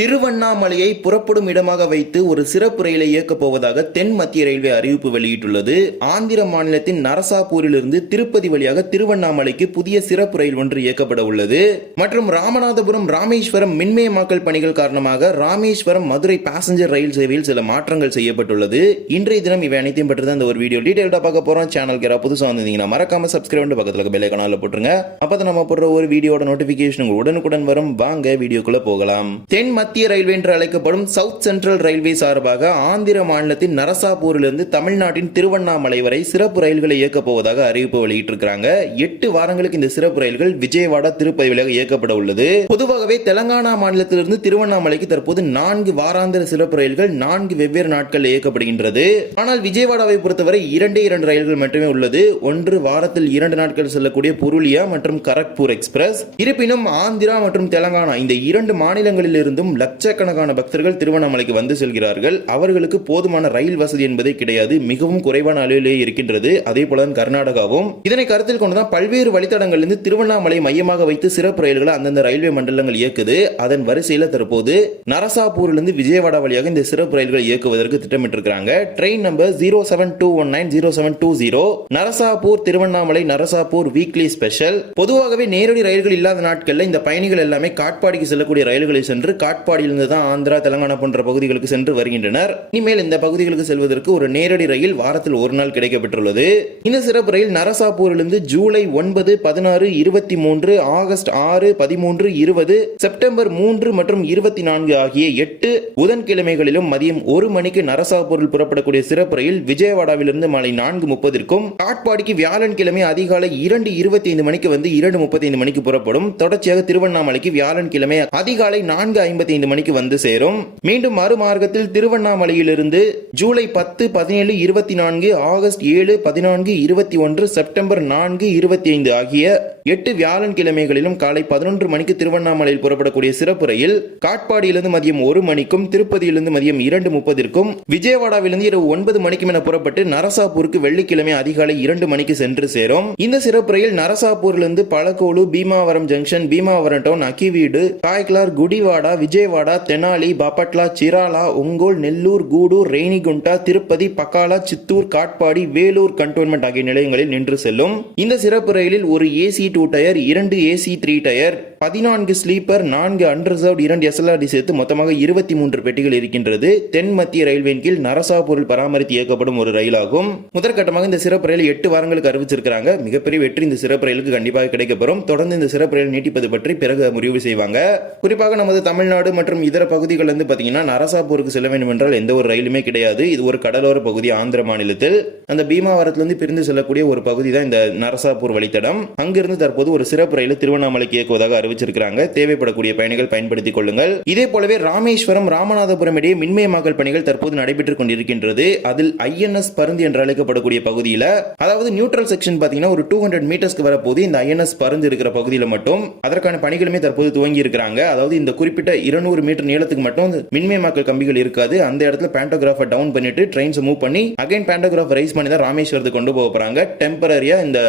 திருவண்ணாமலையை புறப்படும் இடமாக வைத்து ஒரு சிறப்பு ரயிலை இயக்கப் போவதாக தென் மத்திய ரயில்வே அறிவிப்பு வெளியிட்டுள்ளது. ஆந்திர மாநிலத்தின் நரசாபூரிலிருந்து திருப்பதி வழியாக திருவண்ணாமலைக்கு புதிய சிறப்பு ரயில் ஒன்று இயக்கப்பட உள்ளது. மற்றும் ராமநாதபுரம் ராமேஸ்வரம் மின்மயமாக்கல் பணிகள் காரணமாக ராமேஸ்வரம் மதுரை பாசஞ்சர் ரயில் சேவையில் சில மாற்றங்கள் செய்யப்பட்டுள்ளது. இன்றைய தினம் இவை அனைத்தையும் பற்றி தான் இந்த ஒரு வீடியோ டீடைல்டா பார்க்க போறோம். சேனலுக்கு யாராவது புதுசாக வந்திருந்தீங்கன்னா மறக்காம சப்ஸ்கிரைப் பண்ணி பக்கத்தில் பெல் ஐக்கானில் போட்டுருங்க. அப்போ நம்ம போடுற ஒரு வீடியோட நோட்டிபிகேஷன் உடனுக்குடன் வரும். வாங்க வீடியோக்குள்ள போகலாம். தென் மத்திய ரயில்வே என்று அழைக்கப்படும் சவுத் சென்ட்ரல் ரயில்வே சார்பாக ஆந்திர மாநிலத்தின் நரசாபூரிலிருந்து தமிழ்நாட்டின் திருவண்ணாமலை வரை சிறப்பு ரயில்களை இயக்கப் போவதாக அறிவிப்பு வெளியிட்டிருக்கிறாங்க. எட்டு வாரங்களுக்கு இந்த சிறப்பு ரயில்கள் விஜயவாடா திருப்பதி வழியாக இயக்கப்பட உள்ளது. பொதுவாகவே தெலங்கானா மாநிலத்திலிருந்து திருவண்ணாமலைக்கு தற்போது நான்கு வாராந்திர சிறப்பு ரயில்கள் நான்கு வெவ்வேறு நாட்களில் இயக்கப்படுகின்றது. ஆனால் விஜயவாடாவை பொறுத்தவரை இரண்டே இரண்டு ரயில்கள் மட்டுமே உள்ளது. ஒன்று வாரத்தில் இரண்டு நாட்கள் செல்லக்கூடிய புருளியா மற்றும் கரக்பூர் எக்ஸ்பிரஸ். இருப்பினும் ஆந்திரா மற்றும் தெலங்கானா இந்த இரண்டு மாநிலங்களில் லட்சக்கணக்கான பக்தர்கள் திருவண்ணாமலைக்கு வந்து செல்கிறார்கள். அவர்களுக்கு போதுமான ரயில் வசதி என்பதே கிடையாது. மிகவும் குறைவான அளவிலேயே இருக்கின்றது. அதே போலதான் கர்நாடகாவும். இதனை கருத்தில் கொண்டுதான் பல்வேறு வழித்தடங்களிலிருந்து திருவண்ணாமலை மையமாக வைத்து சிறப்பு ரயில்களை அந்தந்த ரயில்வே மண்டலங்கள் இயக்குது. அதன் வரிசையில் தற்போது நரசாபூரிலிருந்து விஜயவாடா வழியாக இந்த சிறப்பு ரயில்களை இயக்குவதற்கு திட்டமிட்டிருக்கிறாங்க. Train number zero seven two one nine zero seven two zero. Narasapur Tiruvannamalai Narasapur weekly special. பொதுவாகவே நேரடி ரயில்கள் இல்லாத நாட்களில் இந்த பயணிகள் எல்லாமே காட்பாடிக்கு செல்லக்கூடிய ரயில்களில் சென்று காட் காட்பாடியிலிருந்து தான் ஆந்திரா தெலங்கானா போன்ற பகுதிகளுக்கு சென்று வருகின்றனர். இனிமேல் இந்த பகுதிகளுக்கு செல்வதற்கு ஒரு நேரடி ரயில் வாரத்தில் ஒரு நாள் கிடைக்கப்பட்டுள்ளது இந்த சிறப்பு ரயில் நரசாபூரிலிருந்து ஜூலை ஒன்பது பதினாறு இருபத்தி மூன்று ஆகஸ்ட் ஆறு பதிமூன்று இருபது செப்டம்பர் மூன்று மற்றும் இருபத்தி நான்கு ஆகிய எட்டு புதன்கிழமைகளிலும் மதியம் ஒரு மணிக்கு நரசாபூரில் புறப்படக்கூடிய சிறப்பு ரயில் விஜயவாடாவிலிருந்து மாலை நான்கு முப்பதிற்கும் காட்பாடிக்கு வியாழன்கிழமை அதிகாலை இரண்டு இருபத்தி ஐந்து மணிக்கு வந்து இரண்டு முப்பத்தி ஐந்து மணிக்கு புறப்படும். தொடர்ச்சியாக திருவண்ணாமலைக்கு வியாழன்கிழமை அதிகாலை நான்கு ஐம்பத்தி ஐந்து மணிக்கு வந்து சேரும். மீண்டும் மறுமார்க்கத்தில் திருவண்ணாமலையிலிருந்து ஜூலை பத்து பதினேழு இருபத்தி நான்கு ஆகஸ்ட் ஏழு பதினான்கு இருபத்தி ஒன்று செப்டம்பர் நான்கு இருபத்தி ஐந்து ஆகிய எட்டு வியாழன் கிழமைகளிலும் காலை பதினொன்று மணிக்கு திருவண்ணாமலையில் புறப்படக்கூடிய சிறப்பு ரயில் காட்பாடியிலிருந்து மதியம் ஒரு மணிக்கும் திருப்பதியிலிருந்து மதியம் இரண்டு முப்பதிற்கும் விஜயவாடாவிலிருந்து இரவு ஒன்பது மணிக்கும் என புறப்பட்டு நரசாபூருக்கு வெள்ளிக்கிழமை அதிகாலை இரண்டு மணிக்கு சென்று சேரும். இந்த சிறப்பு ரயில் நரசாபூரிலிருந்து Palakollu Bhimavaram junction Bhimavaram town Akividu Kaikaluru Gudivada Vijaya Vijayawada Tenali Bapatla Chirala Ongole Nellore Gudur Renigunta Tirupati Pakala Chittoor Katpadi Vellore cantonment ஆகிய நிலையங்களில் நின்று செல்லும். இந்த சிறப்பு ரயிலில் ஒரு ஏசி டூ டயர் இரண்டு ஏசி த்ரீ டயர் பதினான்கு ஸ்லீப்பர் நான்கு அன்ரிசர்வ்ட் இரண்டு எஸ்எல்ஆர்டி சேர்த்து மொத்தமாக இருபத்தி மூன்று பெட்டிகள் இருக்கின்றது. தென் மத்திய ரயில்வேயின் கீழ் நரசாபூரில் பராமரித்து இயக்கப்படும் ஒரு ரயிலாகும். முதற்கட்டமாக இந்த சிறப்பு ரயில் எட்டு வாரங்களுக்கு அறிவிச்சிருக்கிறாங்க. மிகப்பெரிய வெற்றி இந்த சிறப்பு ரயிலுக்கு கண்டிப்பாக கிடைக்கப்பெறும். தொடர்ந்து இந்த சிறப்பு ரயில் நீட்டிப்பது பற்றி பிறகு முடிவு செய்வாங்க. குறிப்பாக நமது தமிழ்நாடு தமிழ்நாடு மற்றும் இதர பகுதிகள் வந்து பார்த்தீங்கன்னா நரசாபூருக்கு செல்ல வேண்டும் என்றால் எந்த ஒரு ரயிலுமே கிடையாது. இது ஒரு கடலோர பகுதி ஆந்திர மாநிலத்தில். அந்த பீமாவரத்திலிருந்து பிரிந்து செல்லக்கூடிய ஒரு பகுதி தான் இந்த நரசாபூர் வழித்தடம். அங்கிருந்து தற்போது ஒரு சிறப்பு ரயில் திருவண்ணாமலைக்கு இயக்குவதாக அறிவிச்சிருக்கிறாங்க. தேவைப்படக்கூடிய பயணிகள் பயன்படுத்திக் கொள்ளுங்கள். இதே போலவே ராமேஸ்வரம் ராமநாதபுரம் இடையே மின்மயமாக்கல் பணிகள் தற்போது நடைபெற்றுக் கொண்டிருக்கின்றது. அதில் ஐஎன்எஸ் பருந்து என்று அழைக்கப்படக்கூடிய பகுதியில் அதாவது நியூட்ரல் செக்ஷன் பார்த்தீங்கன்னா ஒரு டூ ஹண்ட்ரட் மீட்டர்ஸ்க்கு வரப்போது இந்த ஐஎன்எஸ் பருந்து இருக்கிற பகுதியில் மட்டும் அதற்கான பணிகளுமே தற்போது துவங்கி இருக்கிறாங்க அதாவது இந்த குறிப்பிட்ட இருநூறு மீட்டர் நீளத்துக்கு மட்டும் மின்மயமாக்கல் கம்பிகள் இருக்காது. அந்த இடத்துல பேண்டோகிராஃபை டவுன் பண்ணிட்டு ட்ரெயின்ஸ் மூவ் பண்ணி அகைன் பேண்டோகிராஃப் ரைஸ் பண்ணி தான் ராமேஸ்வரத்துக்கு கொண்டு போக போறாங்க. டெம்பரரியா இந்த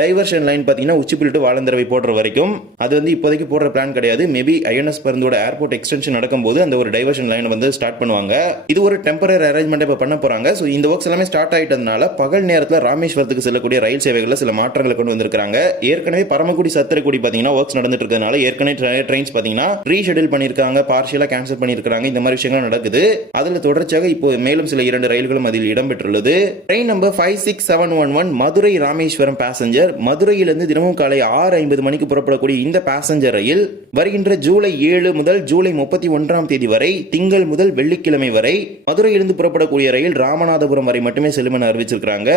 டைவர்ஷன் லைன் பார்த்தீங்கன்னா உச்சிப்புல் வாழந்தரவை போடுற வரைக்கும். அது வந்து இப்போதைக்கு போடுற பிளான் கிடையாது. மேபி ஐஎன்எஸ் பருந்தோட ஏர்போர்ட் எக்ஸ்டென்ஷன் நடக்கும்போது அந்த ஒரு டைவர்ஷன் லைன் வந்து ஸ்டார்ட் பண்ணுவாங்க. இது ஒரு டெம்பரரி அரேஞ்ச்மெண்ட் இப்போ பண்ண போறாங்க. ஸோ இந்த ஒர்க்ஸ் எல்லாமே ஸ்டார்ட் ஆயிட்டதுனால பகல் நேரத்தில் ராமேஸ்வரத்துக்கு செல்லக்கூடிய ரயில் சேவைகளில் சில மாற்றங்களை கொண்டு வந்திருக்காங்க ஏற்கனவே பரமக்குடி சத்திரக்குடி பார்த்தீங்கன்னா ஒர்க்ஸ் நடந்துட்டு இருக்கிறதுனால ஏற்கனவே ட்ரெயின்ஸ் பார்த்தீங்கன்னா ரீஷெடியூல் பண்ணியிருக்காங்க. பார்ஷியலாக கேன்சல் பண்ணியிருக்காங்க இந்த மாதிரி விஷயங்கள் நடக்குது. அதில் தொடர்ச்சியாக இப்போ மேலும் சில இரண்டு ரயில்களும் அதில் இடம்பெற்றுள்ளது. Train number five six seven one one Madurai Rameswaram passenger மதுரையிலிருந்து தினமும் காலை ஆறு ஐம்பது மணிக்கு புறப்படக்கூடிய இந்த பேசஞ்சர் ரயில் வருகின்ற ஜூலை ஏழு முதல் ஜூலை முப்பத்தி ஒன்றாம் தேதி வரை திங்கள் முதல் வெள்ளிக்கிழமை வரை மதுரையிலிருந்து புறப்படக்கூடிய ரயில் ராமநாதபுரம் வரை மட்டுமே செல்லும் என அறிவிச்சிருக்காங்க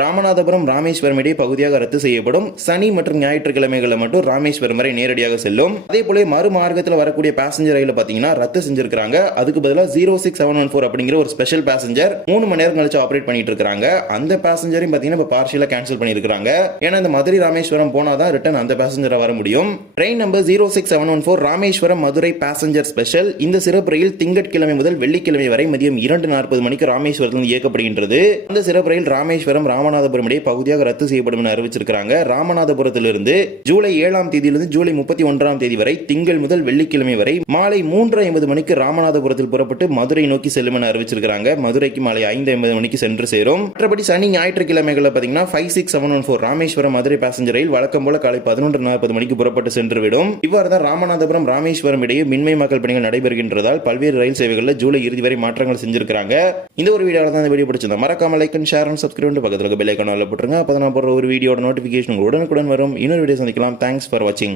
ராமநாதபுரம் ராமேஸ்வரம் இடையே பகுதியாக ரத்து செய்யப்படும். சனி மற்றும் ஞாயிற்றுக்கிழமைகளில் மட்டும் ராமேஸ்வரம் வரை நேரடியாக செல்லும். அதே போல மறுமார்க்கத்தில் வரக்கூடிய பேசஞ்சர் ரயில் பார்த்தீங்கன்னா ரத்து செஞ்சிருக்காங்க அதுக்கு பதிலாக zero six seven one four அப்படிங்கிற ஒரு ஸ்பெஷல் பேசஞ்சர் மூணு மணி நேரம் கழிச்சு ஆப்ரேட் பண்ணிட்டு இருக்காங்க. அந்த பேசஞ்சரையும் பார்த்தீங்கன்னா இப்போ பார்ஷியலாக கேன்சல் பண்ணியிருக்காங்க ஏன்னா இந்த மதுரை ராமேஸ்வரம் போனால் தான் ரிட்டன் அந்த பேசஞ்சரை வர முடியும். Train number zero six seven one four Rameswaram Madurai passenger special இந்த சிறப்பு ரயில் திங்கட்கிழமை முதல் வெள்ளிக்கிழமை வரை மதியம் இரண்டு நாற்பது மணிக்கு ராமேஸ்வரத்தில் இயக்கப்படுகின்றது அந்த சிறப்பு ரயில் ராமேஸ்வரம் ராமநாதபுரம் இடையே பகுதியாக ரத்து செய்யப்படும் என அறிவிச்சிருக்காங்க ராமநாதபுரத்திலிருந்து ஜூலை ஏழாம் தேதியிலிருந்து ஜூலை முப்பத்தி ஒன்றாம் தேதி வரை திங்கள் முதல் வெள்ளிக்கிழமை வரை மாலை மாலை மூன்று ஐம்பது மணிக்கு ராமநாதபுரத்தில் புறப்பட்டு மதுரை நோக்கி செல்லும் என அறிவிச்சிருக்காங்க மதுரைக்கு மாலை ஐந்து ஐம்பது மணிக்கு சென்று சேரும். மற்றபடி சனி ஞாயிற்றுக்கிழமைகளில் பார்த்தீங்கன்னா five six seven one four Rameswaram Madurai passenger ரயில் வழக்கம் போல காலை பதினொன்று நாற்பது மணிக்கு புறப்பட்டு சென்றுவிடும் இவ்வாறு தான் ராமநாதபுரம் ராமேஸ்வரம் இடையே மின்மை மக்கள் பணிகள் நடைபெறுகின்றதால் பல்வேறு ரயில் சேவைகளில் ஜூலை இறுதி வரை மாற்றங்கள் செஞ்சிருக்காங்க இந்த ஒரு வீடியோவில் தான் இந்த வீடியோ பிடிச்சிருந்தா மறக்காம like and share and subscribe பக்கத்தில் பெல் ஐக்கான போட்டுருங்க. அப்போ நான் போடுற ஒரு வீடியோட நோட்டிஃபிகேஷன் உடனுக்குடன் வரும். இன்னொரு வீடியோ சந்திக்கலாம். தேங்க்ஸ் ஃபார் வாட்சிங்